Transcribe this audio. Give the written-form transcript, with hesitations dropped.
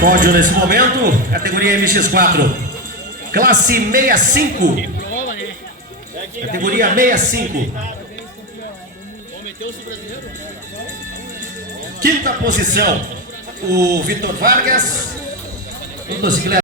Pódio nesse momento, categoria MX4, classe 65, categoria 65. Quinta posição, o Vitor Vargas, motocicleta.